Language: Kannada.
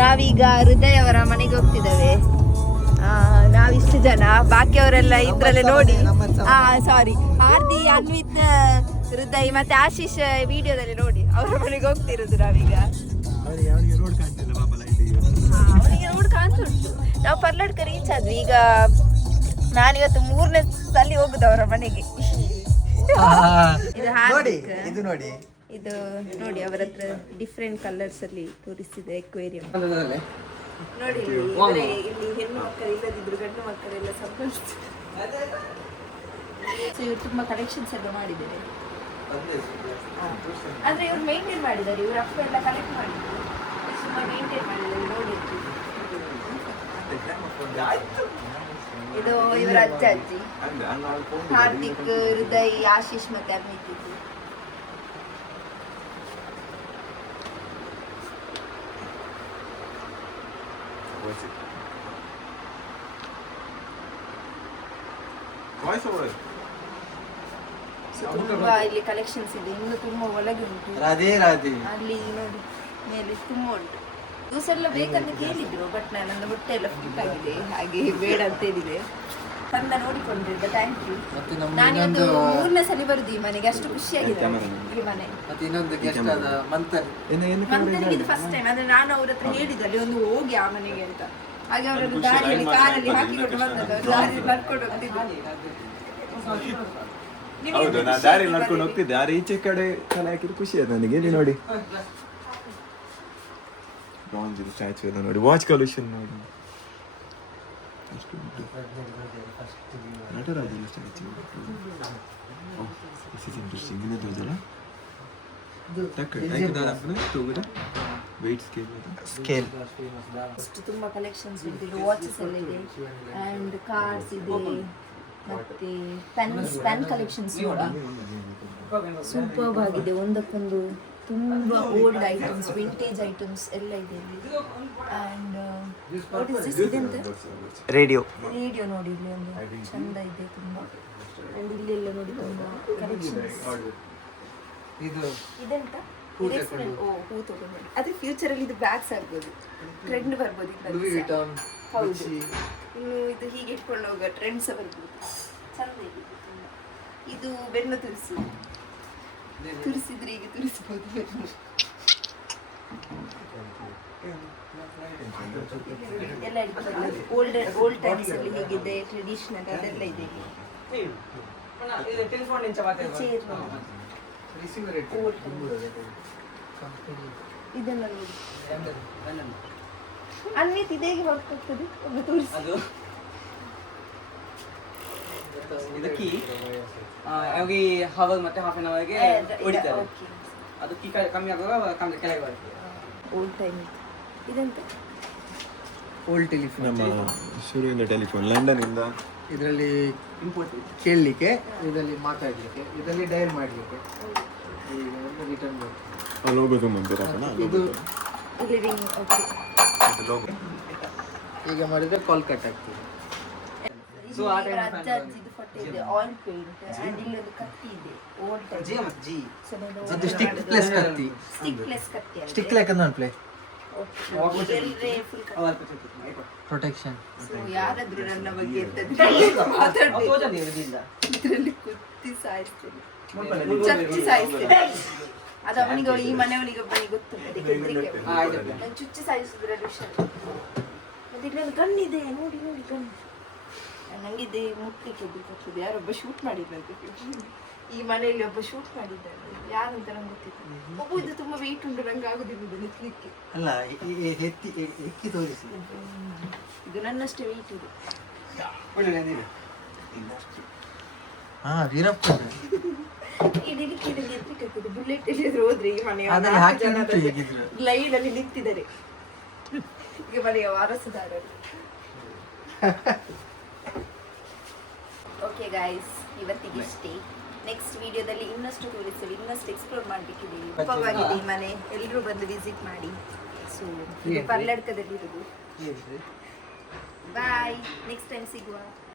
ನಾವೀಗ ಹೃದಯ ಅವರ ಮನೆಗೆ ಹೋಗ್ತಿದ್ದೇವೆ. ನಾವಿಷ್ಟು ಜನ, ಬಾಕಿಯವರೆಲ್ಲ ಇದ್ರಲ್ಲೇ ನೋಡಿ. ಸಾರಿ, ಆರ್ತಿ, ಅನ್ವಿತ್, ಹೃದಯ್ ಮತ್ತೆ ಆಶೀಶ್ ವಿಡಿಯೋದಲ್ಲಿ ನೋಡಿ ಅವರ ಮನೆಗೆ ಹೋಗ್ತಿರೋದು ನಾವೀಗ. ಅವನಿಗೆ ರೋಡ್ ಕಾಣ್ತಾ ಉಂಟು. ನಾವು ಪರ್ಲಡ್ಕ ರೀಚ್ ಆದ್ವಿ. ಈಗ ನಾನಿವತ್ತು 3ನೇ ಸಲ ಹೋಗುದು ಅವರ ಮನೆಗೆ. ಇದು ಹಾರ್ದಿಕ್. ಇದು ನೋಡಿ ಅವರ ಹತ್ರ ಡಿಫ್ರೆಂಟ್ ಕಲರ್ಸ್ ಅಲ್ಲಿ ತೋರಿಸಿದೆ ಎಕ್ವೇರಿಯಂ. ನೋಡಿ ಇಲ್ಲಿ ಹೆಣ್ಣು ಮಕ್ಕಳು ಇಲ್ಲದಿದ್ರು ಗಂಡು ಮಕ್ಕಳೆಲ್ಲ ಸಂಬಂಧಿಸಿದ್ದಾರೆ. ಇವ್ರು ತುಂಬಾ ಕಲೆಕ್ಷನ್ಸ್ ಎಲ್ಲ ಮಾಡಿದ್ದಾರೆ. ಅಂದ್ರೆ ಇವ್ರು ಮೇಂಟೈನ್ ಮಾಡಿದ್ದಾರೆ. ಇವ್ರ ಅಪ್ಪ ಎಲ್ಲ ಕಲೆಕ್ಟ್ ಮಾಡಿದ್ರು, ತುಂಬಾ ಮೇಂಟೈನ್ ಮಾಡಿದ್ದಾರೆ. ನೋಡಿ ಇದು ಇವರ ಅಜ್ಜ ಅಜ್ಜಿ ಹಾರ್ದಿಕ್, ಹೃದಯ್, ಆಶೀಶ್ ಮತ್ತೆ ಅಮಿತ್. ತುಂಬಾ ಇಲ್ಲಿ ಕಲೆಕ್ಷನ್ಸ್ ಇದೆ. ಇನ್ನು ತುಂಬಾ ಒಳಗೆ ಉಂಟು. ಅಲ್ಲಿ ನೋಡಿ ಮೇಲೆ ತುಂಬಾ ಉಂಟು. ಜ್ಯೂಸ್ ಎಲ್ಲ ಬೇಕಂತ ಕೇಳಿದ್ರು, ಬಟ್ ನನ್ನ ಹೊಟ್ಟೆ ಎಲ್ಲ ಫುಲ್ ಆಗಿದೆ, ಹಾಗೆ ಬೇಡ ಅಂತ ಹೇಳಿದೆ. ತಂದ ನೋಡಿಕೊಂಡಿದ್ದ. Thank you. ನಾನಿವತ್ತು 3ನೇ ಸಲ ಬರುದು ಈ ಮನೆಗೆ. ಅಷ್ಟು ಖುಷಿಯಾಗಿದೆ ಈ ಮನೆ. ಇದು ಫಸ್ಟ್ ಟೈಮ್. ಅಂದ್ರೆ ನಾನು ಅವ್ರ ಹತ್ರ ಹೇಳಿದಲ್ಲಿ ಒಂದು ಹೋಗಿ ಆ ಮನೆಗೆ ಅಂತ. ಹಾಗೆ ಅವರನ್ನು ದಾರಿಯಲ್ಲಿ ಕಾರಲ್ಲಿ ಹಾಕಿಕೊಂಡು ಬಂದದ್ದು. ದಾರಿ ನಡ್ಕೊಂಡು ಹೌದು, ನಾನು ದಾರಿ ನಡ್ಕೊಂಡು ಹೋಗ್ತಿದ್ದೆ. ಆದ್ರೆ ಈಚೆ ಕಡೆ ತಲೆ ಹಾಕಿದ್ರೆ ಖುಷಿ ಆಯ್ತು ನನಗೆ. ನೋಡಿ ಬ್ರಾಂಜ್ ಸ್ಟ್ಯಾಚು ಎಲ್ಲ ನೋಡಿ, ವಾಚ್ ಕಲೆಕ್ಷನ್ ನೋಡಿ. ನಟರಾಜನ ಸ್ಟ್ಯಾಚು. This is interesting. ಇದು ತೋಜಲ್ಲ ವೆಯ್ಟ್ ಸ್ಕೇಲ್. ಅಷ್ಟು ತುಂಬಾ ಕಲೆಕ್ಷನ್ಸ್ ಇದೆ. ವಾಚಸ್ ಎಲ್ಲ ಇದೆ ಅಂಡ್ ಕಾರ್ಸ್ ಇದೆ, ಮತ್ತೆ ಪೆನ್ ಕಲೆಕ್ಷನ್ಸ್ ಸೂಪರ್ ಆಗಿದೆ. ಒಂದಕ್ಕೊಂದು ತುಂಬಾ ಓಲ್ಡ್ ಐಟಮ್ಸ್, ವಿಂಟೇಜ್ ಐಟಮ್ಸ್ ಎಲ್ಲ ಇದೆ ಇಲ್ಲಿ. And what is this? ಇದೆಂತ? ರೇಡಿಯೋ ನೋಡಿ, ಇಲ್ಲಿ ಒಂದು ಚಂದ ಇದೆ ತುಂಬಾ. ಅಂಡ್ ಇಲ್ಲಿ ಎಲ್ಲ ನೋಡಿ ತುಂಬಾ ಕಲೆಕ್ಷನ್ಸ್. ಇದೆಂತ? ಹೂ ತಗೊಂಡು ಅದೇ ಫ್ಯೂಚರ್ ಅಲ್ಲಿ ಇದು ಬ್ಯಾಗ್ಸ್ ಆಗ್ಬೋದು, ಟ್ರೆಂಡ್ ಬರ್ಬೋದು. ಹೌದು, ಇನ್ನು ಇದು ಹೀಗೆ ಇಟ್ಕೊಂಡು ಹೋಗೋ ಟ್ರೆಂಡ್ಸ್ ಬರ್ಬೋದು. ಚಂದ ಇದೆ ತುಂಬ. ಇದು ಬೆನ್ನು ತುರಿಸಿದ್ರೆ ಈಗ ತುರಿಸ್ಬೋದು ಬೆನ್ನು. ಎಲ್ಲ ಓಲ್ಡ್ ಟೈಮ್ಸ್ ಅಲ್ಲಿ ಹೇಗಿದೆ ಟ್ರೆಡಿಷನಲ್ ಅದೆಲ್ಲ ಇದೆ. ಇದೆಲ್ಲ ನೋಡಿ. ಅನ್ವಿತ್ ಇದೇ ಹೊರಟೋಗ್ತದೆ ಒಮ್ಮೆ ತೋರಿಸಿ. ಹೋಗಿ ಹವರ್ ಮತ್ತೆ ಹಾಫ್ ಅನ್ ಅವರ್ಗೆ ಹೊಡಿತಾರೆ. ಅದು ಕೀ ಕಮ್ಮಿ ಆಗುವಾಗ ಕೆಳಗೆ ಬರುತ್ತೆ. Old time. ಇದೆಂತ? Old telephone. ನಮ್ಮ ಶುರುವಿನ ಟೆಲಿಫೋನ್ ಲಂಡನ್ ಇಂದ. ಇದರಲ್ಲಿ ಇಂಪೋರ್ಟ್ ಕೇಳಲಿಕ್ಕೆ, ಇದರಲ್ಲಿ ಮಾತಾಡಲಿಕ್ಕೆ, ಇದರಲ್ಲಿ ಡಯಲ್ ಮಾಡಲಿಕ್ಕೆ, ರಿಟರ್ನ್ ಲೋಗೋ ತುಂಬಿದ್ದೀರಾ? ಇದು ಲೋಗೋ ಈಗ ಮಾಡಿದ್ರೆ ಕಾಲ್ ಕಟ್ ಆಗ್ತದೆ. ಸೊ ಆ ಟೈಮ್ ಅಜ್ಜ ಅಜ್ಜಿದು ಫೋಟೋ ಇದೆ, ಆಯಿಲ್ ಪೇಂಟ್ ಅಂಡ್ ಇಲ್ಲೊಂದು ಕತ್ತಿ ಇದೆ. ಓಲ್ಡ್ ಟೈಮ್ ಜಿ ಅದು ಸ್ಟಿಕ್ಲೆಸ್ ಕತ್ತಿ. ಸ್ಟಿಕ್ ಲೈಕ್ ಅನ್ ಪ್ಲೇ ಪ್ರೊಟೆಕ್ಷನ್. ಯಾರಾದ್ರೂ ನನ್ನ ಬಗ್ಗೆ ಮಾತಾಡ್ತಾರೆ, ಇದರಲ್ಲಿ ಕುತ್ತಿ ಸಾಯಿಸ್ತೇನೆ, ಚಚ್ಚಿ ಸಾಯಿಸ್ತೇನೆ. ಅದು ಅವನಿಗೆ, ಈ ಮನೆಯವನಿಗೆ ಒಬ್ಬನಿಗೆ ಗೊತ್ತುಂಟು. ನಾನು ಚುಚ್ಚಿ ಸಾಯಿಸಿದ್ರೆ ವಿಷಯ. ಮತ್ತೆ ಇಲ್ಲೊಂದು ಕಣ್ಣಿದೆ, ನೋಡಿ ಕಣ್ಣು. ನಂಗಿದೆ ಮುಟ್ಲಿಕ್ಕೆ ಗೊತ್ತಿದೆ. ಯಾರೊಬ್ಬ ಶೂಟ್ ಮಾಡಿದ್ದಂತೆ ಈ ಮನೆಯಲ್ಲಿ, ಒಬ್ಬ ಶೂಟ್ ಮಾಡಿದ್ದಾರೆ. ಯಾರಂತ ನಂಗೆ ಗೊತ್ತಿಲ್ಲ. ಒಬ್ಬ ಇದು ತುಂಬಾ ವೆಯ್ಟ್ ಉಂಟು, ನಂಗೆ ಆಗುದಿಲ್ಲ ನಿತ್ಲಿಕ್ಕೆ. ಅಲ್ಲ, ಎಕ್ಕಿ ತೋರಿಸಿ. ಇದು ನನ್ನಷ್ಟೇ ವೆಯ್ಟ್ ಇದೆ. ಬುಲೆಟ್ ಎಲ್ಲಿದ್ರು ಹೋದ್ರೆ ಈ ಮನೆಯ ಲೈನ್ ಅಲ್ಲಿ ನಿಂತಿದ್ದಾರೆ. ಈಗ ಮನೆಯ ವಾರಸುದಾರರು. ಓಕೆ ಗೈಸ್, ಇವತ್ತಿಗೆ ಇಷ್ಟೇ. ನೆಕ್ಸ್ಟ್ ವಿಡಿಯೋದಲ್ಲಿ ಇನ್ನಷ್ಟು ತೋರಿಸ್ತೇವೆ, ಇನ್ನಷ್ಟು ಎಕ್ಸ್ಪ್ಲೋರ್ ಮಾಡಬೇಕಿದೆ. ಉಪವಾಗಿದೆ ಈ ಮನೆ, ಎಲ್ಲರೂ ಬಂದು ವಿಸಿಟ್ ಮಾಡಿ. ಸೊ ಇದು ಪರ್ಲಡ್ಕದಲ್ಲಿ ಇರೋದು. ಬಾಯ್, ನೆಕ್ಸ್ಟ್ ಟೈಮ್ ಸಿಗುವ.